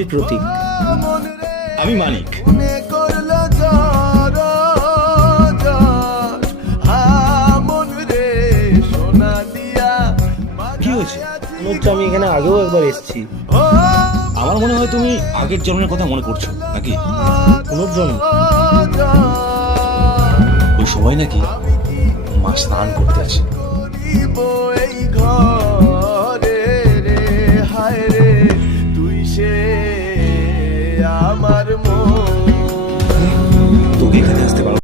আমি প্রতীক। আমি মানিক। কি হয়েছে? মনে হচ্ছে আমি এখানে আগেও একবার এসেছি। আমার মনে হয় তুমি আগের জন্মের কথা মনে করছো নাকি? পুনর্জন্ম? ওই সময় নাকি মা স্নান করতে আসে। আমার মন তোকে এখানে আসতে পারো